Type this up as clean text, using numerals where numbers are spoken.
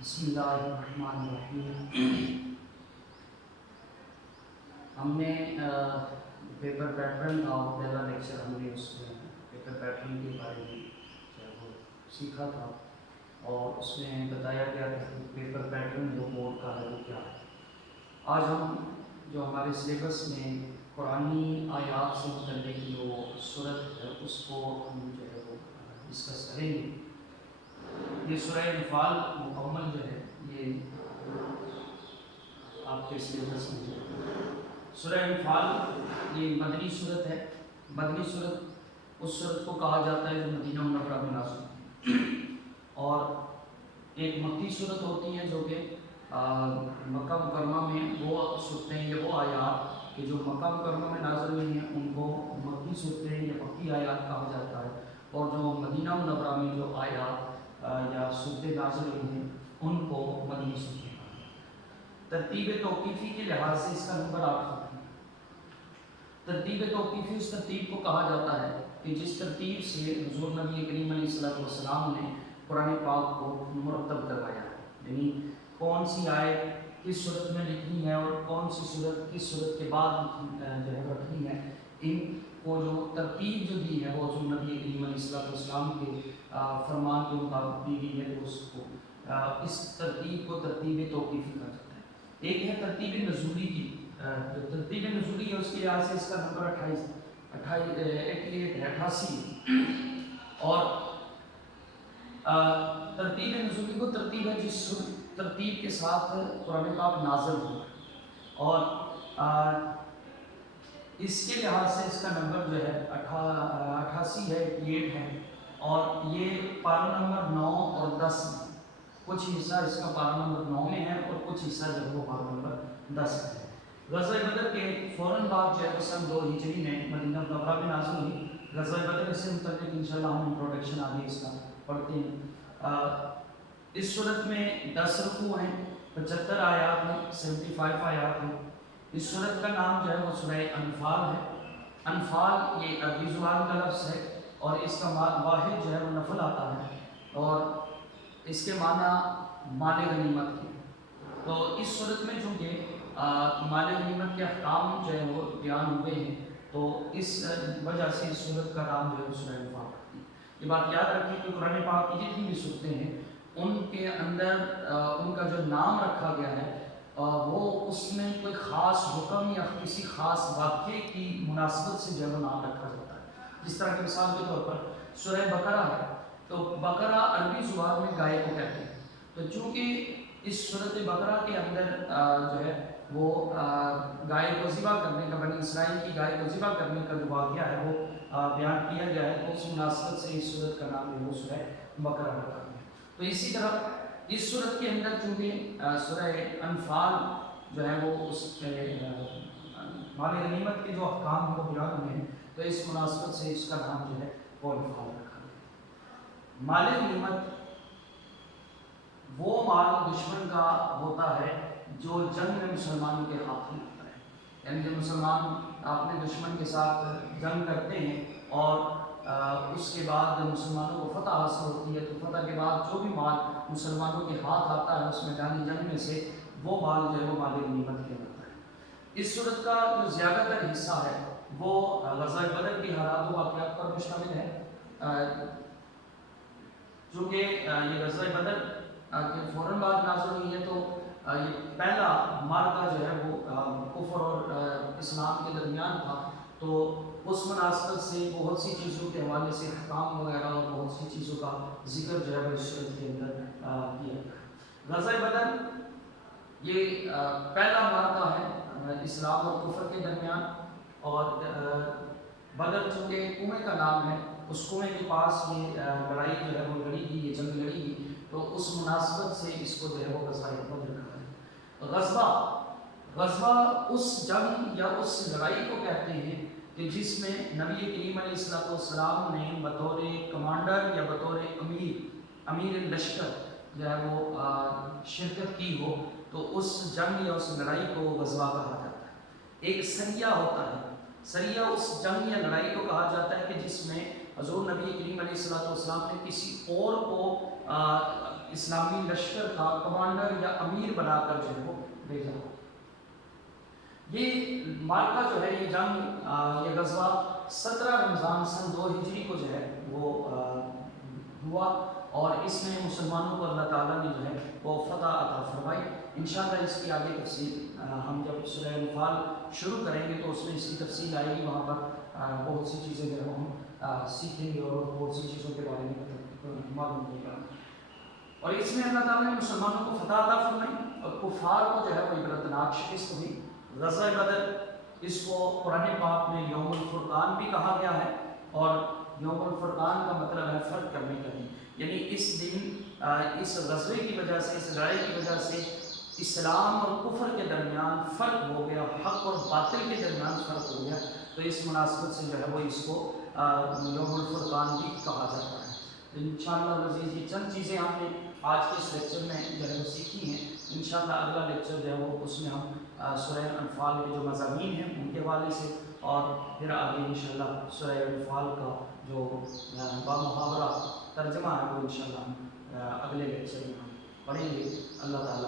بسم اللہ الرحمن الرحیم۔ ہم نے پیپر پیٹرن کا پہلا لیکچر ہم نے اس میں پیپر پیٹرن کے بارے میں جو ہے وہ سیکھا تھا، اور اس میں بتایا گیا تھا کہ پیپر پیٹرن جو بورڈ کا ہے وہ کیا ہے۔ آج ہم جو ہمارے سلیبس میں قرآنی آیات سے متعلق جو صورت ہے اس کو ہم جو ہے وہ ڈسکس کریں گے۔ یہ سورہ انفال مکمل جو ہے یہ آپ کے سلیبس میں ہے۔ سورہ انفال یہ مدنی صورت ہے۔ مدنی صورت اس صورت کو کہا جاتا ہے جو مدینہ منورہ میں نازل ہوتی ہے، اور ایک مکی صورت ہوتی ہے جو کہ مکہ مکرمہ میں وہ صورتیں یا وہ آیات کہ جو مکہ مکرمہ میں نازل ہوئی ہیں ان کو مکی صورتیں یا مکی آیات کہا جاتا ہے، اور جو مدینہ منورہ میں جو آیات یا صورتیں نازل ہوئی ہیں ان کو مدنی صورتیں کہا جاتا ہے۔ ترتیب توقیفی کے لحاظ سے اس کا نمبر 8 ہوتا ہے۔ ترتیب توقیفی اس ترتیب کو کہا جاتا ہے کہ جس ترتیب سے حضور نبی کریم علیہ السلام نے قرآن پاک کو مرتب کروایا ہے، یعنی کون سی آیت کس صورت میں لکھنی ہے اور کون سی صورت کس صورت کے بعد جو ہے رکھنی ہے، ان کو جو ترتیب جو دی ہے وہ حضور نبی کریم علیہ السلام کے فرمان کے مطابق دی گئی ہے، تو اس کو اس ترتیب کو ترتیب توقیفی کہا جاتا ہے۔ ایک ہے ترتیب نزولی کی، جو ترتیب نزولی ہے اس کے لحاظ سے اس کا نمبر 88 اور ترتیب نزولی کو ترتیب ہے جس ترتیب کے ساتھ قرآن پاک نازل ہوا، اور اس کے لحاظ سے اس کا نمبر جو ہے 88 ہے، 88 ہے، اور یہ پارہ نمبر 9 اور 10 میں کچھ حصہ اس کا پارہ نمبر 9 میں ہے اور کچھ حصہ جو ہے وہ پارہ نمبر 10 میں ہے۔ غزوہ بدر کے فوراً بعد جو ہے سن 2 ہجری میں مدینہ منورہ میں نازل ہوئی۔ غزوہ بدر سے متعلق انشاءاللہ ہم انٹروڈکشن آگے اس کا پڑھتے ہیں۔ اس صورت میں 10 رکوع ہیں، 75 آیات ہیں، 75 آیات ہیں۔ اس صورت کا نام جو ہے وہ سورہ انفال ہے۔ انفال یہ عربی زبان کا لفظ ہے اور اس کا واحد جو ہے وہ نفل آتا ہے، اور اس کے معنی مال غنیمت کے۔ تو اس صورت میں چونکہ مال غنیمت کے احکام جو ہے وہ بیان ہوئے ہیں، تو اس وجہ سے اس صورت کا نام جو ہے سورہ انفال رکھتی ہے۔ یہ بات یاد رکھیں کہ قرآن پاک کی جتنی بھی صورتیں ہیں ان کے اندر ان کا جو نام رکھا گیا ہے وہ اس میں کوئی خاص حکم یا کسی خاص واقعے کی مناسبت سے جو ہے وہ نام رکھا جاتا ہے۔ جس طرح کی مثال کے طور پر سورہ بقرہ ہے، تو بقرہ عربی زبان میں گائے کو کہتے ہیں، تو چونکہ اس سورۃ بقرہ کے اندر جو ہے وہ گائے کو ذبح کرنے کا، بنی اسرائیل کی گائے کو ذبح کرنے کا جو واقعہ ہے وہ بیان کیا گیا ہے، تو اس مناسبت سے اس سورت کا نام ہے وہ سورہ بقرہ رکھا گیا ہے۔ تو اسی طرح اس صورت کے اندر چونکہ سورہ انفال جو ہے وہ اس مال غنیمت کے جو احکام کو بیان ہوئے ہیں، تو اس مناسبت سے اس کا نام جو ہے وہ انفال رکھا گیا۔ مال غنیمت وہ مال دشمن کا ہوتا ہے جو جنگ میں مسلمانوں کے ہاتھ میں ہوتا ہے، یعنی جب مسلمان اپنے دشمن کے ساتھ جنگ کرتے ہیں اور اس کے بعد مسلمانوں کو فتح حاصل ہوتی ہے، تو فتح کے بعد جو بھی مال مسلمانوں کے ہاتھ آتا ہے اس میدانی جنگ میں سے، وہ مال جو ہے وہ مال غنیمت کے ہوتا ہے۔ اس صورت کا جو زیادہ تر حصہ ہے وہ غزوہ بدر کی حالات و واقعات پر مشتمل ہے، چونکہ یہ غزوہ بدر کہ فوراً بعد نازل ہوئی ہے، تو یہ پہلا معرکہ جو ہے وہ کفر اور اسلام کے درمیان تھا، تو اس مناسبت سے بہت سی چیزوں کے حوالے سے احکام وغیرہ اور بہت سی چیزوں کا ذکر جو ہے وہ اس صورت کے اندر کیا گیا۔ غزوہ بدر یہ پہلا معرکہ ہے اسلام اور کفر کے درمیان، اور بدر چونکہ کنویں کا نام ہے، اس کنویں کے پاس یہ لڑائی جو ہے وہ لڑی گئی، یہ جنگ لڑی گئی، تو اس مناسبت سے اس کو جو ہے وہ غزوہ بدر کہا ہے۔ غزوہ اس جنگ یا اس لڑائی کو کہتے ہیں کہ جس میں نبی کریم علیہ السلام نے بطور کمانڈر یا بطور امیر لشکر جو ہے وہ شرکت کی ہو، تو اس جنگ یا اس لڑائی کو غزوہ کہا جاتا ہے۔ ایک سریہ ہوتا ہے، سریہ اس جنگ یا لڑائی کو کہا جاتا ہے کہ جس میں حضور نبی کریم علیہ السلام نے کسی اور کو اسلامی لشکر کا کمانڈر یا امیر بنا کر جو ہے وہ بھیجا۔ یہ معرکہ جو ہے، یہ جنگ، یہ غزوہ 17 رمضان سن 2 ہجری کو جو ہے وہ ہوا، اور اس میں مسلمانوں کو اللہ تعالیٰ نے جو ہے وہ فتح عطا فرمائی۔ انشاءاللہ اس کی آگے تفصیل ہم جب سورہ انفال شروع کریں گے تو اس میں اس کی تفصیل آئے گی، وہاں پر بہت سی چیزیں جو ہے ہم سیکھیں گے اور بہت سی چیزوں کے بارے میں معلوم ہوگا۔ اور اس میں اللہ تعالیٰ نے مسلمانوں کو فتح عطا فرمائی اور کفار کو جو ہے وہ عبرتناک شکست ہوئی۔ غزوہ بدر، اس کو قرآن پاک میں یوم الفرقان بھی کہا گیا ہے، اور یوم الفرقان کا مطلب ہے فرق کرنے کا دن، یعنی اس دن اس غزوے کی وجہ سے، اس لڑائی کی وجہ سے اسلام اور کفر کے درمیان فرق ہو گیا، حق اور باطل کے درمیان فرق ہو گیا، تو اس مناسبت سے جو ہے وہ اس کو یوم الفرقان بھی کہا جاتا ہے۔ انشاءاللہ العزیز یہ چند چیزیں ہم نے آج کے اس لیکچر میں جو ہے وہ سیکھی ہیں۔ انشاءاللہ اگلا لیکچر جو ہے وہ اس میں ہم سورہ انفال کے جو مضامین ہیں ان کے حوالے سے، اور پھر آگے انشاءاللہ سورہ انفال کا جو بامحاورہ ترجمہ ہے وہ انشاءاللہ ہم اگلے لیکچر میں پڑھیں گے۔ اللہ تعالیٰ